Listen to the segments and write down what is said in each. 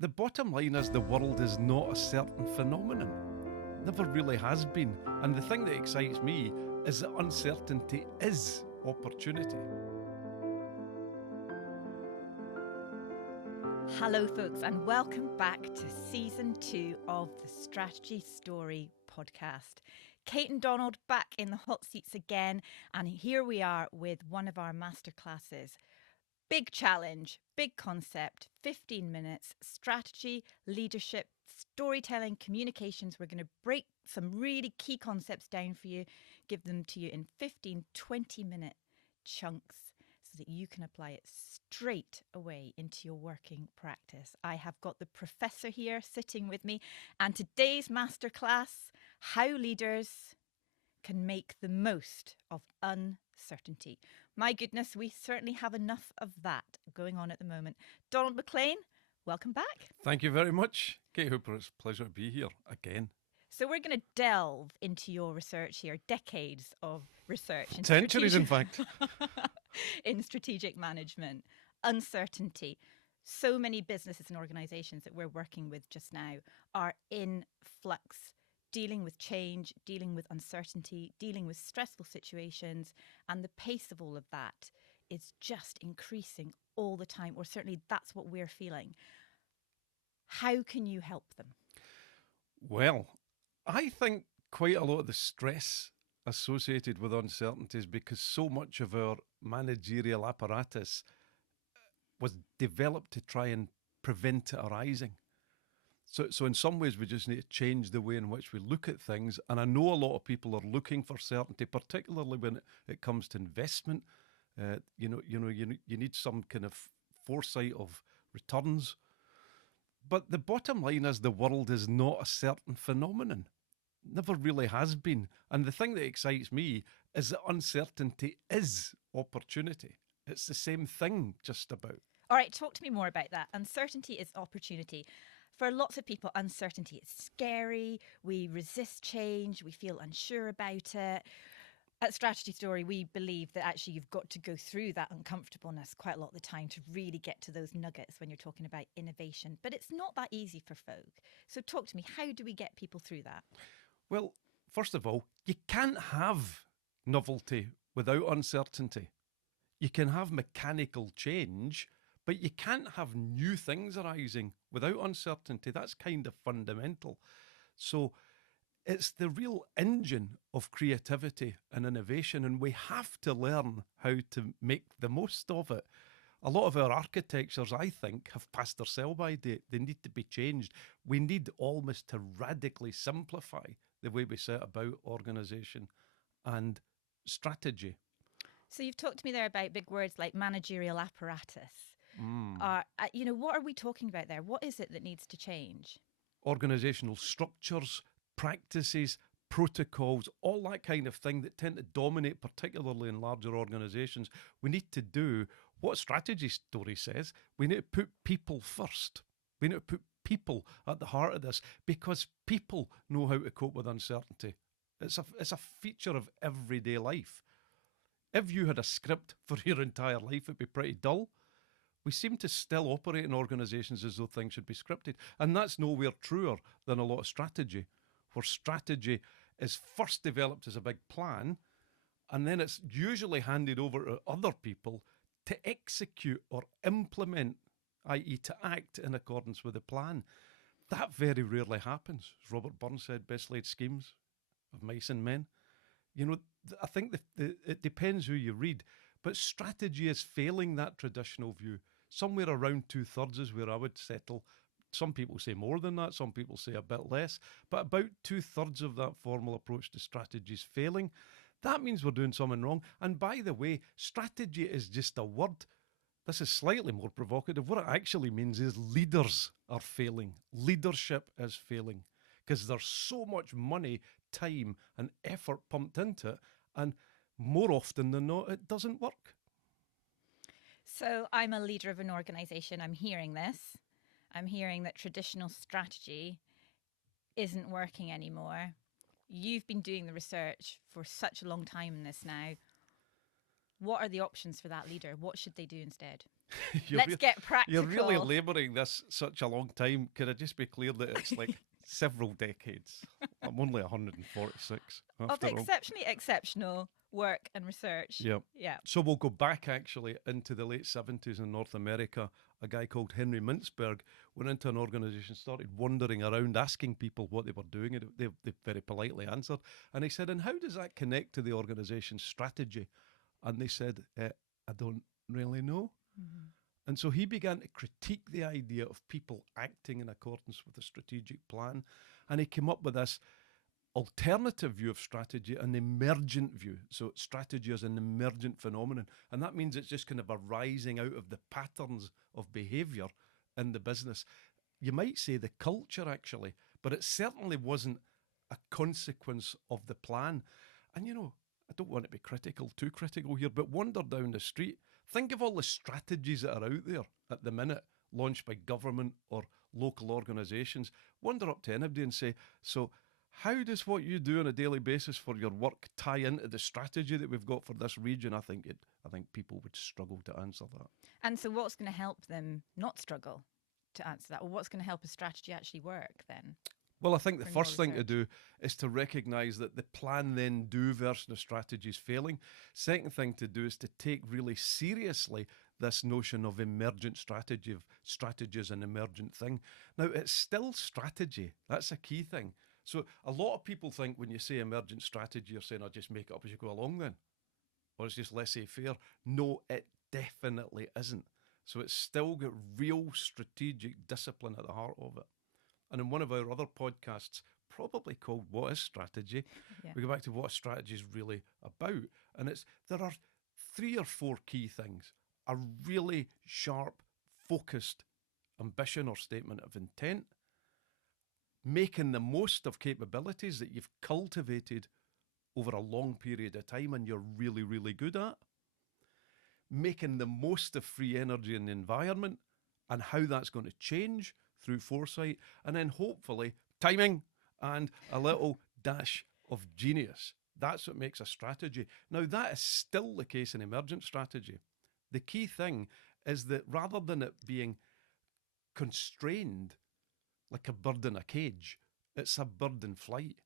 The bottom line is the world is not a certain phenomenon. Never really has been. And the thing that excites me is that uncertainty is opportunity. Hello, folks, and welcome back to Season 2 of the Strategy Story podcast. Kate and Donald back in the hot seats again, and here we are with one of our masterclasses. Big challenge, big concept, 15 minutes, strategy, leadership, storytelling, communications. We're going to break some really key concepts down for you, give them to you in 15, 20-minute chunks so that you can apply it straight away into your working practice. I have got the professor here sitting with me, and today's masterclass, how leaders can make the most of uncertainty. My goodness, we certainly have enough of that going on at the moment. Donald Maclean, welcome back. Thank you very much, Kate Hooper. It's a pleasure to be here again. So we're going to delve into your research here, decades of research. Centuries, in fact. In strategic management, uncertainty. So many businesses and organisations that we're working with just now are in flux, dealing with change, dealing with uncertainty, dealing with stressful situations, and the pace of all of that is just increasing all the time, or certainly that's what we're feeling. How can you help them? Well, I think quite a lot of the stress associated with uncertainty is because so much of our managerial apparatus was developed to try and prevent it arising. So in some ways, we just need to change the way in which we look at things. And I know a lot of people are looking for certainty, particularly when it comes to investment. You need some kind of foresight of returns. But the bottom line is the world is not a certain phenomenon. Never really has been. And the thing that excites me is that uncertainty is opportunity. It's the same thing, just about. All right, talk to me more about that. Uncertainty is opportunity. For lots of people, uncertainty is scary. We resist change. We feel unsure about it. At Strategy Story, we believe that actually you've got to go through that uncomfortableness quite a lot of the time to really get to those nuggets when you're talking about innovation. But it's not that easy for folk. So talk to me, how do we get people through that? Well, first of all, you can't have novelty without uncertainty. You can have mechanical change, but you can't have new things arising without uncertainty. That's kind of fundamental. So it's the real engine of creativity and innovation, and we have to learn how to make the most of it. A lot of our architectures, I think, have passed their sell-by date. They need to be changed. We need almost to radically simplify the way we set about organisation and strategy. So you've talked to me there about big words like managerial apparatus. What are we talking about there? What is it that needs to change? Organisational structures, practices, protocols, all that kind of thing that tend to dominate, particularly in larger organisations. We need to do what StrategyStory says. We need to put people first. We need to put people at the heart of this because people know how to cope with uncertainty. It's a feature of everyday life. If you had a script for your entire life, it'd be pretty dull. We seem to still operate in organisations as though things should be scripted. And that's nowhere truer than a lot of strategy, where strategy is first developed as a big plan, and then it's usually handed over to other people to execute or implement, i.e. to act in accordance with the plan. That very rarely happens. As Robert Burns said, best laid schemes of mice and men. You know, I think it depends who you read, but strategy is failing that traditional view. Somewhere around 2/3 is where I would settle. Some people say more than that, some people say a bit less, but about 2/3 of that formal approach to strategy is failing. That means we're doing something wrong. And by the way, strategy is just a word. This is slightly more provocative. What it actually means is leaders are failing. Leadership is failing because there's so much money, time and effort pumped into it, and more often than not, it doesn't work. So I'm a leader of an organisation. I'm hearing this. I'm hearing that traditional strategy isn't working anymore. You've been doing the research for such a long time in this now. What are the options for that leader? What should they do instead? Let's get You're practical. really labouring this such a long time. Could I just be clear that it's like several decades? I'm only 146 Of after all. exceptionally exceptional work and research. Yeah. Yeah. So we'll go back actually into the late 70s in North America. A guy called Henry Mintzberg went into an organisation, started wandering around asking people what they were doing, and they very politely answered. And he said, "And how does that connect to the organisation's strategy?" And they said, "I don't really know." Mm-hmm. And so he began to critique the idea of people acting in accordance with a strategic plan. And he came up with this alternative view of strategy, an emergent view. So strategy is an emergent phenomenon. And that means it's just kind of a rising out of the patterns of behaviour in the business. You might say the culture, actually, but it certainly wasn't a consequence of the plan. And, you know, I don't want to be too critical here, but wander down the street. Think of all the strategies that are out there at the minute, launched by government or local organisations. Wander up to anybody and say, so how does what you do on a daily basis for your work tie into the strategy that we've got for this region? I think people would struggle to answer that. And so what's going to help them not struggle to answer that? Or what's going to help a strategy actually work then? Well, I think the first thing to do is to recognise that the plan then do version of strategy is failing. Second thing to do is to take really seriously this notion of emergent strategy, of strategy as an emergent thing. Now, it's still strategy. That's a key thing. So a lot of people think when you say emergent strategy, you're saying, "I'll just make it up as you go along then." Or it's just laissez-faire. No, it definitely isn't. So it's still got real strategic discipline at the heart of it. And in one of our other podcasts, probably called What is Strategy? Yeah. We go back to what a strategy is really about. And there are 3 or 4 key things. A really sharp, focused ambition or statement of intent. Making the most of capabilities that you've cultivated over a long period of time and you're really, really good at. Making the most of free energy in the environment and how that's going to change through foresight, and then hopefully timing and a little dash of genius. That's what makes a strategy. Now, that is still the case in emergent strategy. The key thing is that rather than it being constrained like a bird in a cage, it's a bird in flight.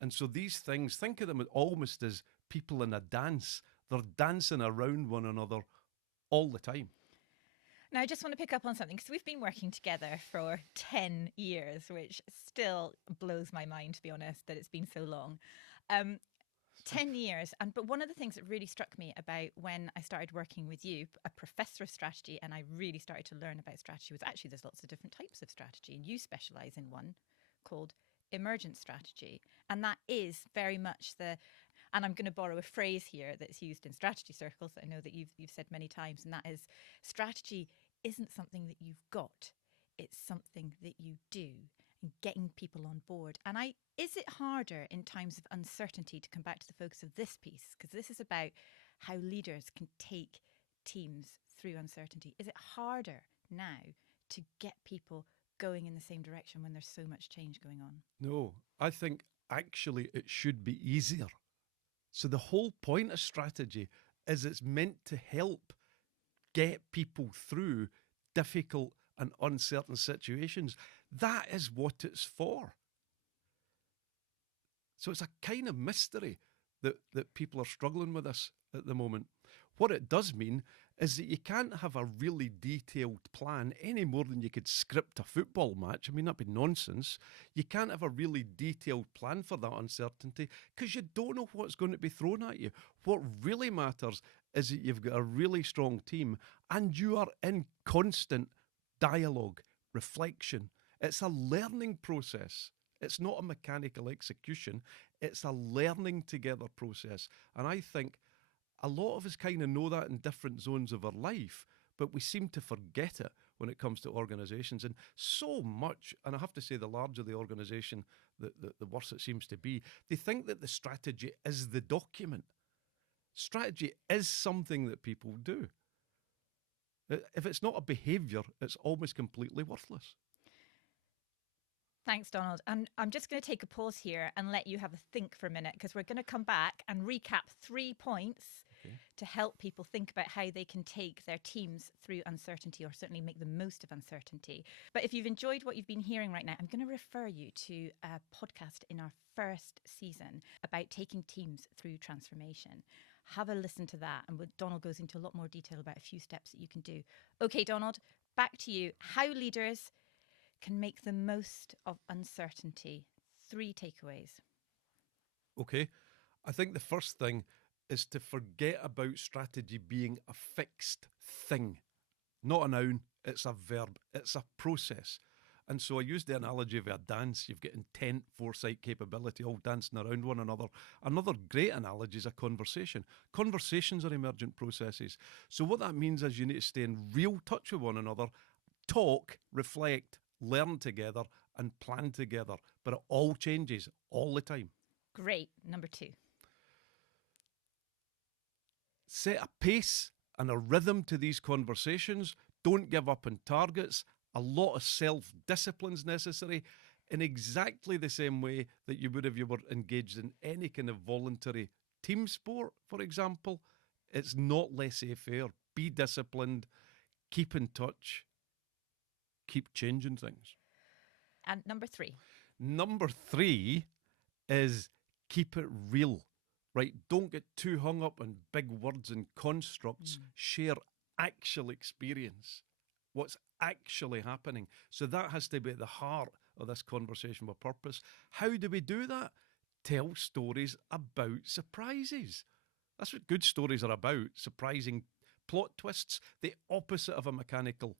And so these things, think of them almost as people in a dance. They're dancing around one another all the time. Now, I just want to pick up on something because we've been working together for 10 years, which still blows my mind, to be honest, that it's been so long. 10 years. But one of the things that really struck me about when I started working with you, a professor of strategy, and I really started to learn about strategy, was actually there's lots of different types of strategy. And you specialise in one called emergent strategy. And that is very much and I'm going to borrow a phrase here that's used in strategy circles that I know that you've said many times, and that is strategy isn't something that you've got, it's something that you do, and getting people on board. And is it harder in times of uncertainty, to come back to the focus of this piece, because this is about how leaders can take teams through uncertainty. Is it harder now to get people going in the same direction when there's so much change going on? No, I think actually it should be easier. So the whole point of strategy is it's meant to help get people through difficult and uncertain situations. That is what it's for. So it's a kind of mystery that people are struggling with this at the moment. What it does mean is that you can't have a really detailed plan any more than you could script a football match. I mean, that'd be nonsense. You can't have a really detailed plan for that uncertainty because you don't know what's going to be thrown at you. What really matters is that you've got a really strong team and you are in constant dialogue, reflection. It's a learning process. It's not a mechanical execution. It's a learning together process. And I think a lot of us kind of know that in different zones of our life, but we seem to forget it when it comes to organisations. And so much, and I have to say the larger the organisation, the worse it seems to be, they think that the strategy is the document. Strategy is something that people do. If it's not a behaviour, it's almost completely worthless. Thanks, Donald. And I'm just going to take a pause here and let you have a think for a minute, because we're going to come back and recap 3 points Okay. to help people think about how they can take their teams through uncertainty, or certainly make the most of uncertainty. But if you've enjoyed what you've been hearing right now, I'm going to refer you to a podcast in our first season about taking teams through transformation. Have a listen to that. And Donald goes into a lot more detail about a few steps that you can do. Okay, Donald, back to you. How leaders can make the most of uncertainty. 3 takeaways. Okay. I think the first thing is to forget about strategy being a fixed thing. Not a noun, it's a verb, it's a process. And so I used the analogy of a dance. You've got intent, foresight, capability, all dancing around one another. Another great analogy is a conversation. Conversations are emergent processes. So what that means is you need to stay in real touch with one another, talk, reflect, learn together, and plan together. But it all changes all the time. Great. Number 2. Set a pace and a rhythm to these conversations. Don't give up on targets. A lot of self-discipline is necessary, in exactly the same way that you would if you were engaged in any kind of voluntary team sport, for example. It's not laissez-faire. Be disciplined, keep in touch, keep changing things. And number 3. Number 3 is keep it real, right? Don't get too hung up on big words and constructs. Share actual experience, what's actually happening. So that has to be at the heart of this conversation with purpose. How do we do that? Tell stories about surprises. That's what good stories are about, surprising plot twists, the opposite of a mechanical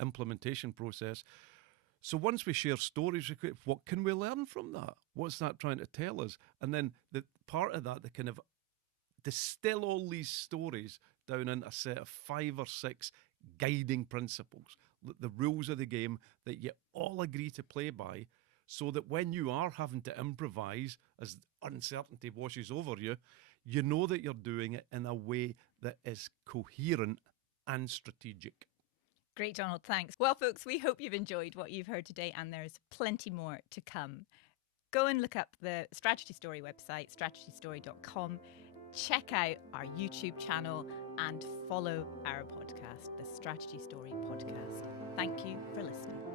implementation process. So once we share stories, what can we learn from that? What's that trying to tell us? And then the part of that, the kind of distill all these stories down in a set of 5 or 6 guiding principles, the rules of the game that you all agree to play by, so that when you are having to improvise as uncertainty washes over you, you know that you're doing it in a way that is coherent and strategic. Great, Donald. Thanks. Well, folks, we hope you've enjoyed what you've heard today, and there's plenty more to come. Go and look up the Strategy Story website, strategystory.com. Check out our YouTube channel and follow our podcast, the Strategy Story podcast. Thank you for listening.